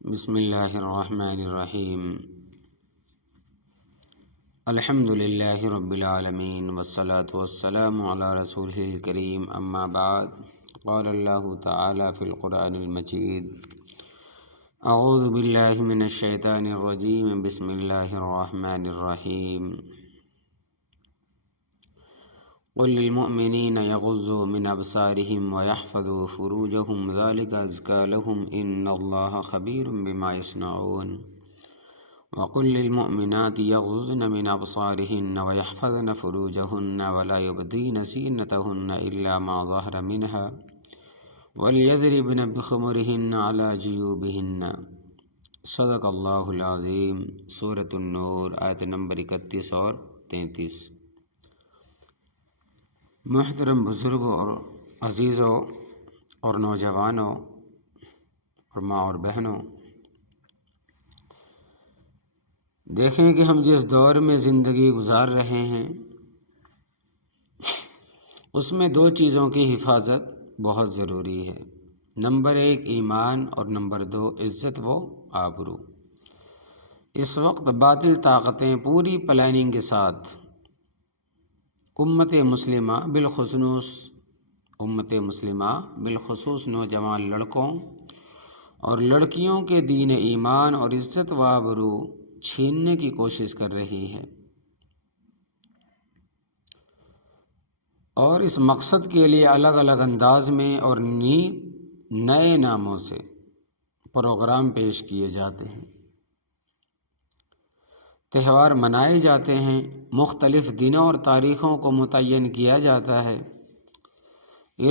بسم اللہ الرحمن الرحیم الحمد للہ رب العالمین والصلاة والسلام علی رسولہ الکریم اما بعد قال اللہ تعالی فی القرآن المجید اعوذ باللہ من الشیطان الرجیم بسم اللہ الرحمن الرحیم قل للمؤمنین یغضوا من ابصارهم ویحفظوا فروجهم ذلک ازکی لهم ان اللہ خبیر بما یصنعون وقل للمؤمنات يغضضن من أبصارهن ويحفظن فروجهن ولا يبدين زينتهن إلا ما ظهر منها وليضربن بخمرهن على جيوبهن صدق اللہ العظیم۔ سورۃ النور آیت نمبر 31 اور 33۔ محترم بزرگوں اور عزیزوں اور نوجوانوں اور ماں اور بہنوں، دیکھیں کہ ہم جس دور میں زندگی گزار رہے ہیں اس میں دو چیزوں کی حفاظت بہت ضروری ہے۔ نمبر 1 ایمان اور نمبر 2 عزت و آبرو۔ اس وقت باطل طاقتیں پوری پلاننگ کے ساتھ امت مسلمہ بالخصوص نوجوان لڑکوں اور لڑکیوں کے دین ایمان اور عزت و آبرو چھیننے کی کوشش کر رہی ہے، اور اس مقصد کے لیے الگ الگ انداز میں اور نئے ناموں سے پروگرام پیش کیے جاتے ہیں، تہوار منائے جاتے ہیں، مختلف دنوں اور تاریخوں کو متعین کیا جاتا ہے،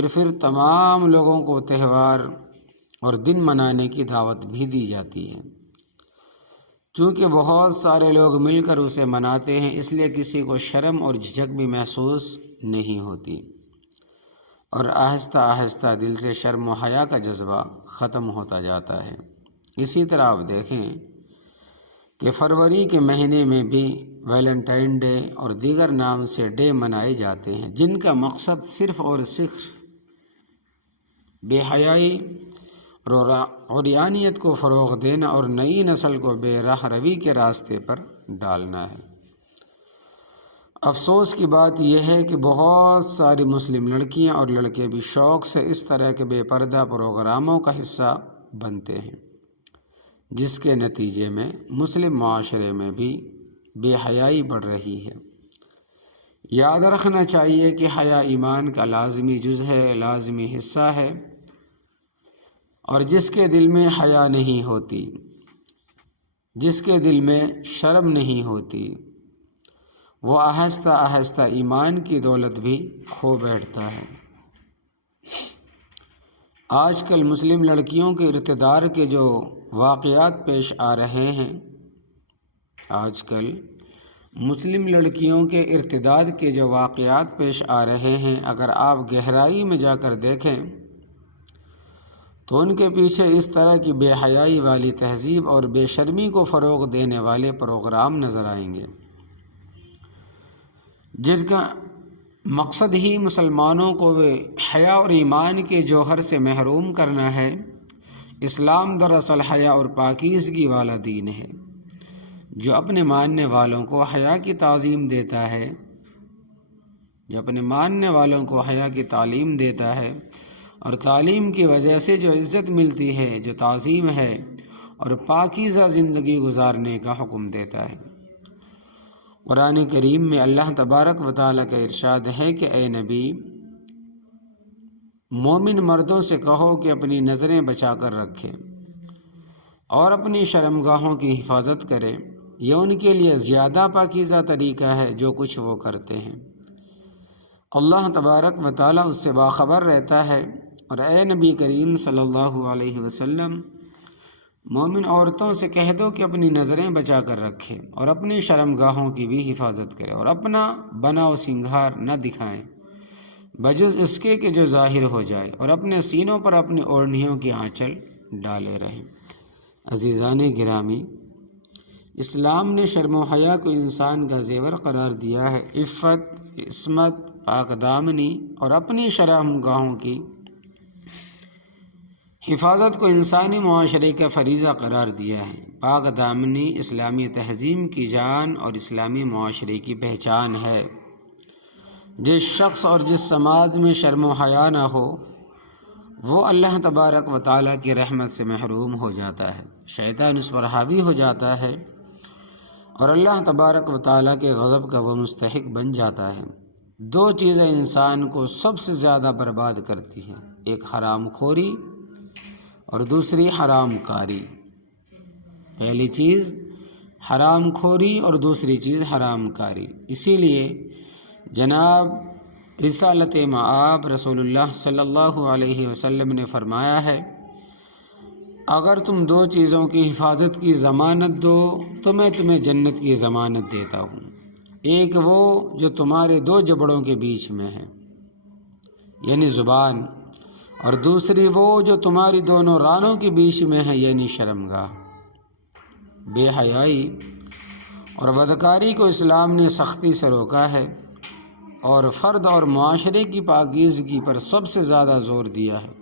پھر تمام لوگوں کو تہوار اور دن منانے کی دعوت بھی دی جاتی ہے۔ چونکہ بہت سارے لوگ مل کر اسے مناتے ہیں، اس لیے کسی کو شرم اور جھجک بھی محسوس نہیں ہوتی، اور آہستہ آہستہ دل سے شرم و حیا کا جذبہ ختم ہوتا جاتا ہے۔ اسی طرح آپ دیکھیں کہ فروری کے مہینے میں بھی ویلنٹائن ڈے اور دیگر نام سے ڈے منائے جاتے ہیں، جن کا مقصد صرف اور صرف بے حیائی اور عریانیت کو فروغ دینا اور نئی نسل کو بے راہ روی کے راستے پر ڈالنا ہے۔ افسوس کی بات یہ ہے کہ بہت ساری مسلم لڑکیاں اور لڑکے بھی شوق سے اس طرح کے بے پردہ پروگراموں کا حصہ بنتے ہیں، جس کے نتیجے میں مسلم معاشرے میں بھی بے حیائی بڑھ رہی ہے۔ یاد رکھنا چاہیے کہ حیا ایمان کا لازمی جز ہے، لازمی حصہ ہے، اور جس کے دل میں حیا نہیں ہوتی، جس کے دل میں شرم نہیں ہوتی، وہ آہستہ آہستہ ایمان کی دولت بھی کھو بیٹھتا ہے۔ آج کل مسلم لڑکیوں کے ارتداد کے جو واقعات پیش آ رہے ہیں، اگر آپ گہرائی میں جا کر دیکھیں تو ان کے پیچھے اس طرح کی بے حیائی والی تہذیب اور بے شرمی کو فروغ دینے والے پروگرام نظر آئیں گے، جس کا مقصد ہی مسلمانوں کو حیا اور ایمان کے جوہر سے محروم کرنا ہے۔ اسلام دراصل حیا اور پاکیزگی والا دین ہے، جو اپنے ماننے والوں کو حیا کی تعظیم دیتا ہے، اور تعلیم کی وجہ سے جو عزت ملتی ہے، جو تعظیم ہے، اور پاکیزہ زندگی گزارنے کا حکم دیتا ہے۔ قرآن کریم میں اللہ تبارک و تعالیٰ کا ارشاد ہے کہ اے نبی، مومن مردوں سے کہو کہ اپنی نظریں بچا کر رکھیں اور اپنی شرمگاہوں کی حفاظت کریں، یہ ان کے لیے زیادہ پاکیزہ طریقہ ہے جو کچھ وہ کرتے ہیں۔ اللہ تبارک و تعالیٰ اس سے باخبر رہتا ہے، اور اے نبی کریم صلی اللہ علیہ وسلم، مومن عورتوں سے کہہ دو کہ اپنی نظریں بچا کر رکھیں اور اپنی شرمگاہوں کی بھی حفاظت کریں، اور اپنا بناؤ سنگھار نہ دکھائیں بجز اس کے کہ جو ظاہر ہو جائے، اور اپنے سینوں پر اپنی اوڑھنیوں کی آنچل ڈالے رہیں۔ عزیزان گرامی، اسلام نے شرم و حیا کو انسان کا زیور قرار دیا ہے۔ عفت، عصمت، پاک دامنی اور اپنی شرمگاہوں کی حفاظت کو انسانی معاشرے کا فریضہ قرار دیا ہے۔ پاک دامنی اسلامی تہذیب کی جان اور اسلامی معاشرے کی پہچان ہے۔ جس شخص اور جس سماج میں شرم و حیا نہ ہو وہ اللہ تبارک و تعالیٰ کی رحمت سے محروم ہو جاتا ہے، شیطان اس پر حاوی ہو جاتا ہے اور اللہ تبارک و تعالیٰ کے غضب کا وہ مستحق بن جاتا ہے۔ دو چیزیں انسان کو سب سے زیادہ برباد کرتی ہیں، ایک حرام خوری اور دوسری حرام کاری۔ پہلی چیز حرام خوری اور دوسری چیز حرام کاری۔ اسی لیے جناب رسالت مآب رسول اللہ صلی اللہ علیہ وسلم نے فرمایا ہے، اگر تم دو چیزوں کی حفاظت کی ضمانت دو تو میں تمہیں جنت کی ضمانت دیتا ہوں۔ ایک وہ جو تمہارے دو جبڑوں کے بیچ میں ہے یعنی زبان، اور دوسری وہ جو تمہاری دونوں رانوں کے بیچ میں ہے یعنی شرمگاہ۔ بے حیائی اور بدکاری کو اسلام نے سختی سے روکا ہے اور فرد اور معاشرے کی پاکیزگی پر سب سے زیادہ زور دیا ہے۔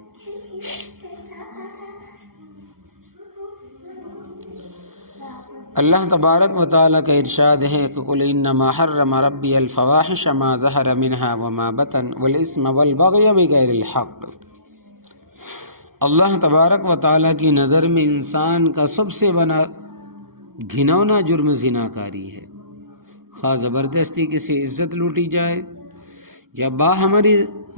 اللہ تبارک و تعالیٰ کا ارشاد ہے کہ قُلْ إِنَّمَا حَرَّمَ رَبِّيَ الْفَوَاحِشَ مَا ظَهَرَ مِنْهَا وَمَا بَطَنَ وَالْإِثْمَ وَالْبَغْيَ بِغَيْرِ الْحَقِّ۔ اللہ تبارک و تعالیٰ کی نظر میں انسان کا سب سے بڑا گھناؤنا جرم زناکاری ہے، خواہ زبردستی کسی عزت لوٹی جائے یا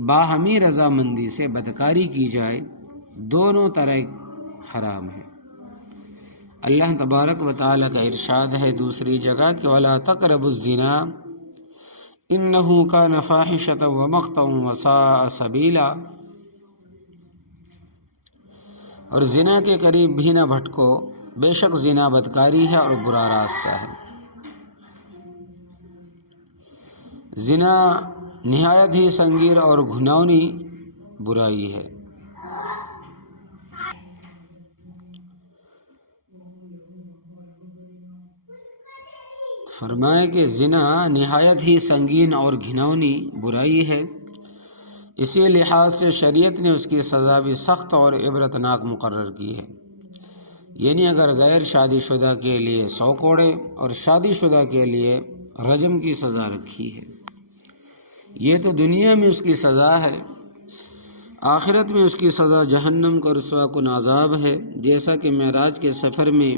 باہمی رضامندی سے بدکاری کی جائے، دونوں طرح حرام ہے۔ اللہ تبارک و تعالیٰ کا ارشاد ہے دوسری جگہ کہ وَلَا تَقْرَبُوا الزِّنَا إِنَّهُ كَانَ فَاحِشَةً وَمَقْتًا وَسَاءَ سَبِيلًا، اور زنا کے قریب بھی نہ بھٹکو، بے شک زنا بدکاری ہے اور برا راستہ ہے۔ زنا نہایت ہی سنگین اور گھناؤنی برائی ہے۔ فرمائے کہ زنا نہایت ہی سنگین اور گھناؤنی برائی ہے، اسی لحاظ سے شریعت نے اس کی سزا بھی سخت اور عبرتناک مقرر کی ہے۔ یعنی اگر غیر شادی شدہ کے لیے 100 کوڑے اور شادی شدہ کے لیے رجم کی سزا رکھی ہے، یہ تو دنیا میں اس کی سزا ہے، آخرت میں اس کی سزا جہنم کا رسوا کن عذاب ہے، جیسا کہ معراج کے سفر میں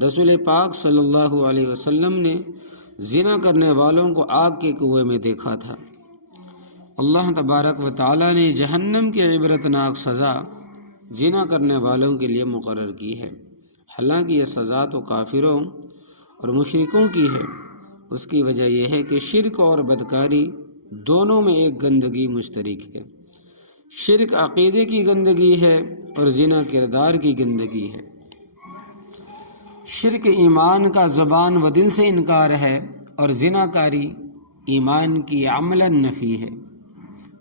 رسول پاک صلی اللہ علیہ وسلم نے زنا کرنے والوں کو آگ کے کنویں میں دیکھا تھا۔ اللہ تبارک و تعالیٰ نے جہنم کی عبرتناک سزا زنا کرنے والوں کے لیے مقرر کی ہے۔ حالانکہ یہ سزا تو کافروں اور مشرکوں کی ہے، اس کی وجہ یہ ہے کہ شرک اور بدکاری دونوں میں ایک گندگی مشترک ہے۔ شرک عقیدے کی گندگی ہے اور زنا کردار کی گندگی ہے۔ شرک ایمان کا زبان و دل سے انکار ہے اور زنا کاری ایمان کی عملاً نفی ہے۔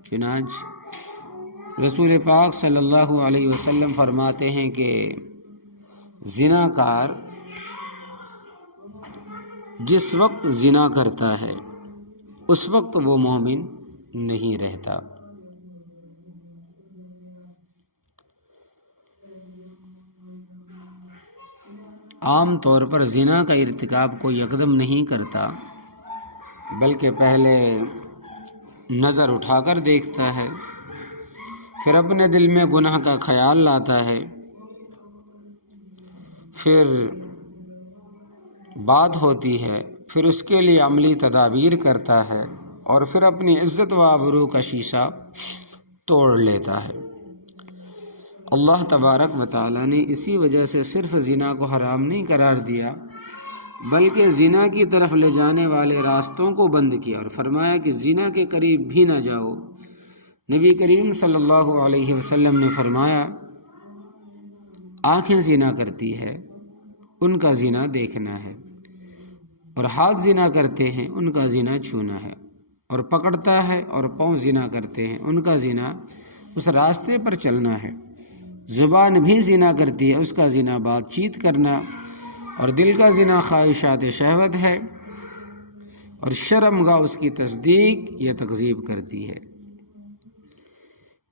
چنانچہ رسول پاک صلی اللہ علیہ وسلم فرماتے ہیں کہ زنا کار جس وقت زنا کرتا ہے اس وقت وہ مومن نہیں رہتا۔ عام طور پر زنا کا ارتکاب کو یکدم نہیں کرتا، بلکہ پہلے نظر اٹھا کر دیکھتا ہے، پھر اپنے دل میں گناہ کا خیال لاتا ہے، پھر بات ہوتی ہے، پھر اس کے لیے عملی تدابیر کرتا ہے اور پھر اپنی عزت و آبرو کا شیشہ توڑ لیتا ہے۔ اللہ تبارک و تعالیٰ نے اسی وجہ سے صرف زنا کو حرام نہیں قرار دیا، بلکہ زنا کی طرف لے جانے والے راستوں کو بند کیا اور فرمایا کہ زنا کے قریب بھی نہ جاؤ۔ نبی کریم صلی اللہ علیہ وسلم نے فرمایا آنکھیں زنا کرتی ہے، ان کا زنا دیکھنا ہے، اور ہاتھ زنا کرتے ہیں، ان کا زنا چھونا ہے، اور پکڑتا ہے اور پاؤں زنا کرتے ہیں، ان کا زنا اس راستے پر چلنا ہے۔ زبان بھی زنا کرتی ہے، اس کا زنا بات چیت کرنا، اور دل کا زنا خواہشات شہوت ہے، اور شرمگاہ اس کی تصدیق یا تکذیب کرتی ہے۔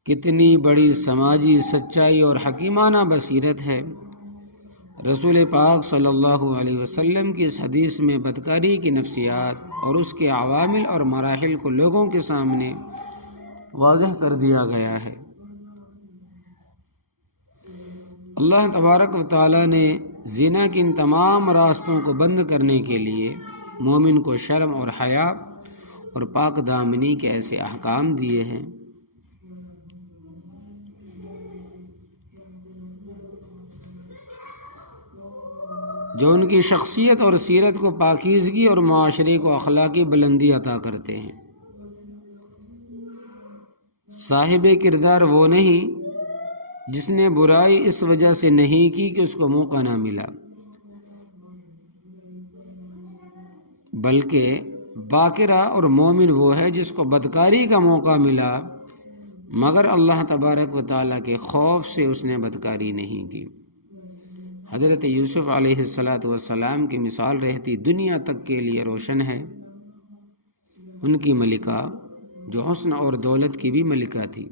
کتنی بڑی سماجی سچائی اور حکیمانہ بصیرت ہے۔ رسول پاک صلی اللہ علیہ وسلم کی اس حدیث میں بدکاری کی نفسیات اور اس کے عوامل اور مراحل کو لوگوں کے سامنے واضح کر دیا گیا ہے۔ اللہ تبارک و تعالیٰ نے زنا کے ان تمام راستوں کو بند کرنے کے لیے مومن کو شرم اور حیا اور پاک دامنی کے ایسے احکام دیے ہیں جو ان کی شخصیت اور سیرت کو پاکیزگی اور معاشرے کو اخلاقی بلندی عطا کرتے ہیں۔ صاحب کردار وہ نہیں جس نے برائی اس وجہ سے نہیں کی کہ اس کو موقع نہ ملا، بلکہ باقرہ اور مومن وہ ہے جس کو بدکاری کا موقع ملا مگر اللہ تبارک و تعالیٰ کے خوف سے اس نے بدکاری نہیں کی۔ حضرت یوسف علیہ السلام کی مثال رہتی دنیا تک کے لیے روشن ہے۔ ان کی ملکہ جو حسن اور دولت کی بھی ملکہ تھی،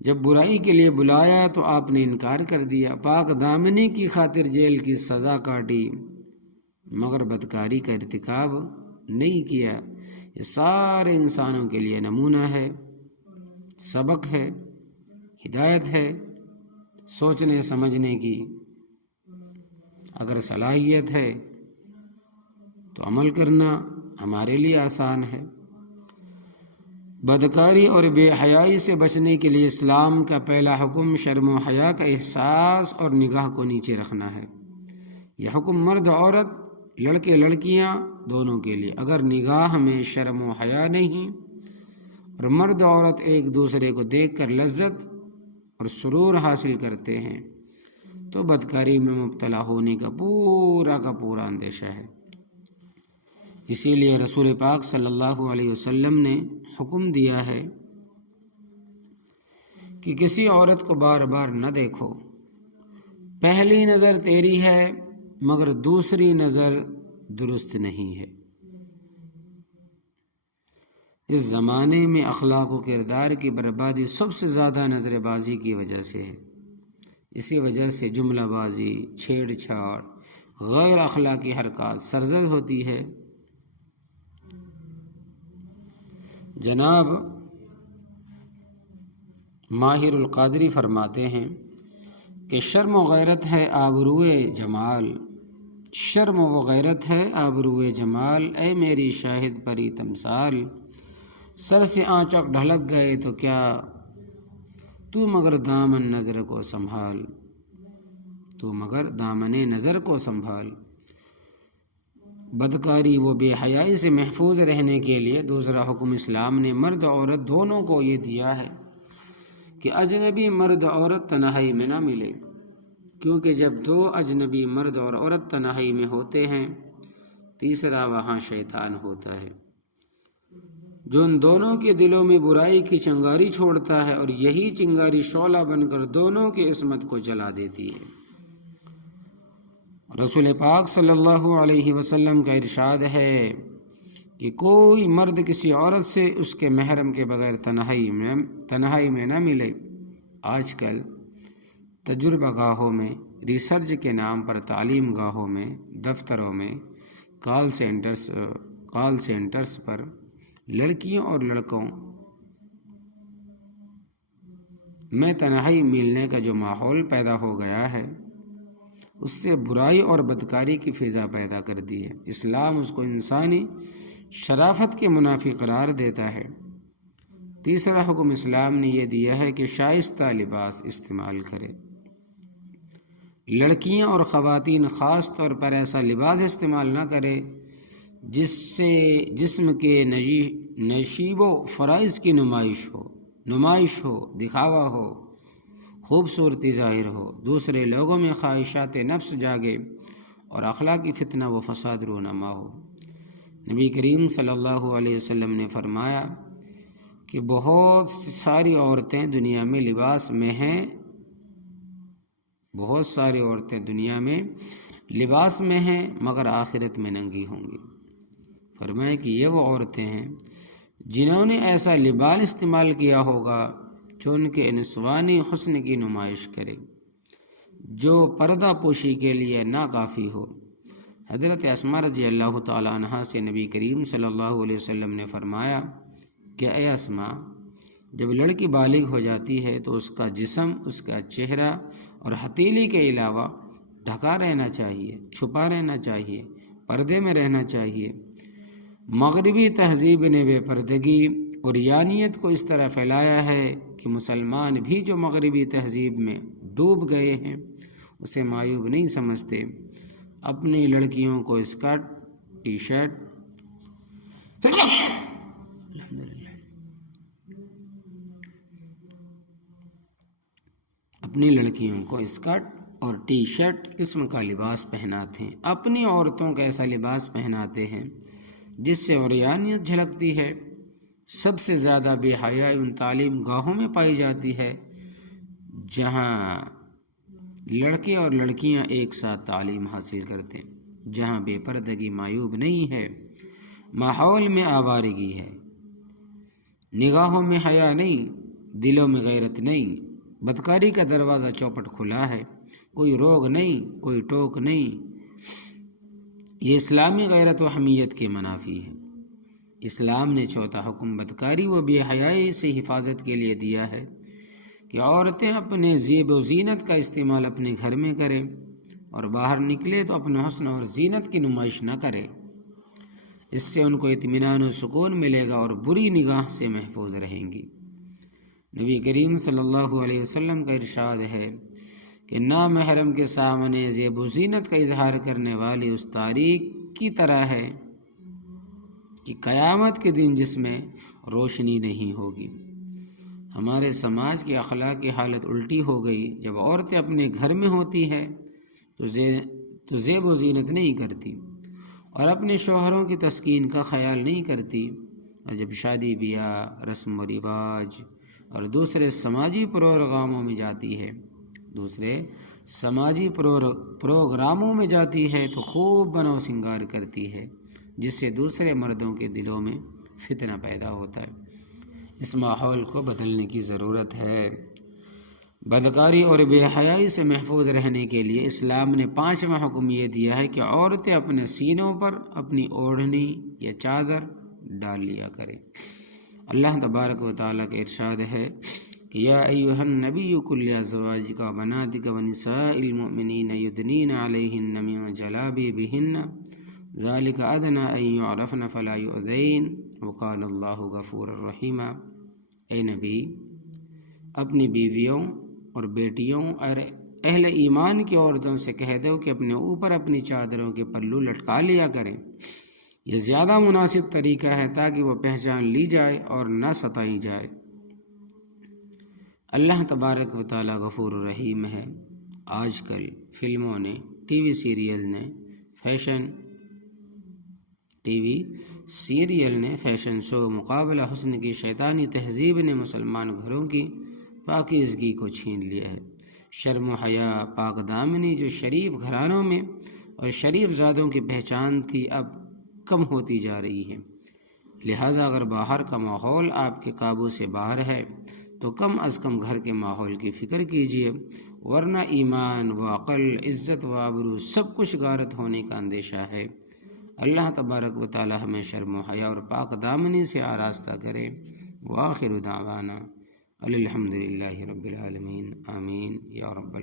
جب برائی کے لیے بلایا تو آپ نے انکار کر دیا، پاک دامنی کی خاطر جیل کی سزا کاٹی مگر بدکاری کا ارتکاب نہیں کیا۔ یہ سارے انسانوں کے لیے نمونہ ہے، سبق ہے، ہدایت ہے سوچنے سمجھنے کی۔ اگر صلاحیت ہے تو عمل کرنا ہمارے لیے آسان ہے۔ بدکاری اور بے حیائی سے بچنے کے لیے اسلام کا پہلا حکم شرم و حیا کا احساس اور نگاہ کو نیچے رکھنا ہے۔ یہ حکم مرد عورت، لڑکے لڑکیاں دونوں کے لیے۔ اگر نگاہ میں شرم و حیا نہیں اور مرد عورت ایک دوسرے کو دیکھ کر لذت اور سرور حاصل کرتے ہیں تو بدکاری میں مبتلا ہونے کا پورا اندیشہ ہے۔ اسی لیے رسول پاک صلی اللہ علیہ وسلم نے حکم دیا ہے کہ کسی عورت کو بار بار نہ دیکھو، پہلی نظر تیری ہے مگر دوسری نظر درست نہیں ہے۔ اس زمانے میں اخلاق و کردار کی بربادی سب سے زیادہ نظر بازی کی وجہ سے ہے۔ اسی وجہ سے جملہ بازی، چھیڑ چھاڑ، غیر اخلاقی حرکات سرزد ہوتی ہے۔ جناب ماہر القادری فرماتے ہیں کہ شرم و غیرت ہے آبروئے جمال، شرم و غیرت ہے آبروئے جمال، اے میری شاہد پری تمثال، سر سے آنچک ڈھلک گئے تو کیا تو مگر دامن نظر کو سنبھال، تو مگر دامن نظر کو سنبھال۔ بدکاری و بے حیائی سے محفوظ رہنے کے لیے دوسرا حکم اسلام نے مرد عورت دونوں کو یہ دیا ہے کہ اجنبی مرد عورت تنہائی میں نہ ملے، کیونکہ جب دو اجنبی مرد اور عورت تنہائی میں ہوتے ہیں تیسرا وہاں شیطان ہوتا ہے جو ان دونوں کے دلوں میں برائی کی چنگاری چھوڑتا ہے، اور یہی چنگاری شعلہ بن کر دونوں کی عصمت کو جلا دیتی ہے۔ رسول پاک صلی اللہ علیہ وسلم کا ارشاد ہے کہ کوئی مرد کسی عورت سے اس کے محرم کے بغیر تنہائی میں نہ ملے۔ آج کل تجربہ گاہوں میں، ریسرچ کے نام پر تعلیم گاہوں میں، دفتروں میں، کال سینٹرز پر لڑکیوں اور لڑکوں میں تنہائی ملنے کا جو ماحول پیدا ہو گیا ہے اس سے برائی اور بدکاری کی فضا پیدا کر دی ہے۔ اسلام اس کو انسانی شرافت کے منافی قرار دیتا ہے۔ تیسرا حکم اسلام نے یہ دیا ہے کہ شائستہ لباس استعمال کرے۔ لڑکیاں اور خواتین خاص طور پر ایسا لباس استعمال نہ کرے جس سے جسم کے نشیب و فرائض کی نمائش ہو، دکھاوا ہو، خوبصورتی ظاہر ہو، دوسرے لوگوں میں خواہشات نفس جاگے اور اخلاقی فتنہ و فساد رونما ہو۔ نبی کریم صلی اللہ علیہ وسلم نے فرمایا کہ بہت ساری عورتیں دنیا میں لباس میں ہیں، بہت ساری عورتیں دنیا میں لباس میں ہیں مگر آخرت میں ننگی ہوں گی۔ فرمایا کہ یہ وہ عورتیں ہیں جنہوں نے ایسا لباس استعمال کیا ہوگا جو ان کے نسوانی حسن کی نمائش کرے، جو پردہ پوشی کے لیے ناکافی ہو۔ حضرت اسماء رضی اللہ تعالیٰ عنہا سے نبی کریم صلی اللہ علیہ وسلم نے فرمایا کہ اے اسماء، جب لڑکی بالغ ہو جاتی ہے تو اس کا جسم، اس کا چہرہ اور ہتھیلی کے علاوہ ڈھکا رہنا چاہیے، چھپا رہنا چاہیے، پردے میں رہنا چاہیے۔ مغربی تہذیب نے بے پردگی اور یانیت کو اس طرح پھیلایا ہے کہ مسلمان بھی جو مغربی تہذیب میں ڈوب گئے ہیں اسے معیوب نہیں سمجھتے، اپنی لڑکیوں کو اسکرٹ، ٹی شرٹ اپنی لڑکیوں کو اسکرٹ اور ٹی شرٹ قسم کا لباس پہناتے ہیں، اپنی عورتوں کا ایسا لباس پہناتے ہیں جس سے عریانیت جھلکتی ہے۔ سب سے زیادہ بے حیائی ان تعلیم گاہوں میں پائی جاتی ہے جہاں لڑکے اور لڑکیاں ایک ساتھ تعلیم حاصل کرتے ہیں، جہاں بے پردگی معیوب نہیں ہے، ماحول میں آوارگی ہے، نگاہوں میں حیا نہیں، دلوں میں غیرت نہیں، بدکاری کا دروازہ چوپٹ کھلا ہے، کوئی روک نہیں، کوئی ٹوک نہیں۔ یہ اسلامی غیرت و حمیت کے منافی ہے۔ اسلام نے چوتھا حکم بدکاری و بے حیائی سے حفاظت کے لیے دیا ہے کہ عورتیں اپنے زیب و زینت کا استعمال اپنے گھر میں کریں اور باہر نکلے تو اپنے حسن اور زینت کی نمائش نہ کریں، اس سے ان کو اطمینان و سکون ملے گا اور بری نگاہ سے محفوظ رہیں گی۔ نبی کریم صلی اللہ علیہ وسلم کا ارشاد ہے کہ نامحرم کے سامنے زیب و زینت کا اظہار کرنے والی اس تاریک کی طرح ہے کہ قیامت کے دن جس میں روشنی نہیں ہوگی۔ ہمارے سماج کی اخلاقی حالت الٹی ہو گئی، جب عورتیں اپنے گھر میں ہوتی ہے تو زیب و زینت نہیں کرتی اور اپنے شوہروں کی تسکین کا خیال نہیں کرتی، اور جب شادی بیاہ، رسم و رواج اور دوسرے سماجی پروگراموں میں جاتی ہے تو خوب بنو سنگار کرتی ہے، جس سے دوسرے مردوں کے دلوں میں فتنہ پیدا ہوتا ہے۔ اس ماحول کو بدلنے کی ضرورت ہے۔ بدکاری اور بے حیائی سے محفوظ رہنے کے لیے اسلام نے 5واں حکم یہ دیا ہے کہ عورتیں اپنے سینوں پر اپنی اوڑھنی یا چادر ڈال لیا کریں۔ اللہ تبارک و تعالیٰ کا ارشاد ہے کہ یا ایھا النبی قل لازواجک و بناتک و نساء المؤمنین یدنین علیہن من جلابیبہن ذلک ادنی ان یعرفن فلا یؤذین وقال اللہ غفورا رحیما۔ اے نبی، اپنی بیویوں اور بیٹیوں اور اہل ایمان کی عورتوں سے کہہ دو کہ اپنے اوپر اپنی چادروں کے پلو لٹکا لیا کریں، یہ زیادہ مناسب طریقہ ہے تاکہ وہ پہچان لی جائے اور نہ ستائی جائے۔ اللہ تبارک و تعالیٰ غفور الرحیم ہے۔ آج کل فلموں نے، ٹی وی سیریل نے، فیشن شو، مقابلہ حسن کی شیطانی تہذیب نے مسلمان گھروں کی پاکیزگی کو چھین لیا ہے۔ شرم و حیا، پاک دامنی جو شریف گھرانوں میں اور شریف زادوں کی پہچان تھی اب کم ہوتی جا رہی ہے۔ لہٰذا اگر باہر کا ماحول آپ کے قابو سے باہر ہے تو کم از کم گھر کے ماحول کی فکر کیجیے، ورنہ ایمان و عقل، عزت و آبرو سب کچھ غارت ہونے کا اندیشہ ہے۔ اللہ تبارک و تعالی ہمیں شرم و حیا اور پاک دامنی سے آراستہ کرے۔ وآخر دعوانا الحمدللہ رب العالمین، آمین یا رب العالمین۔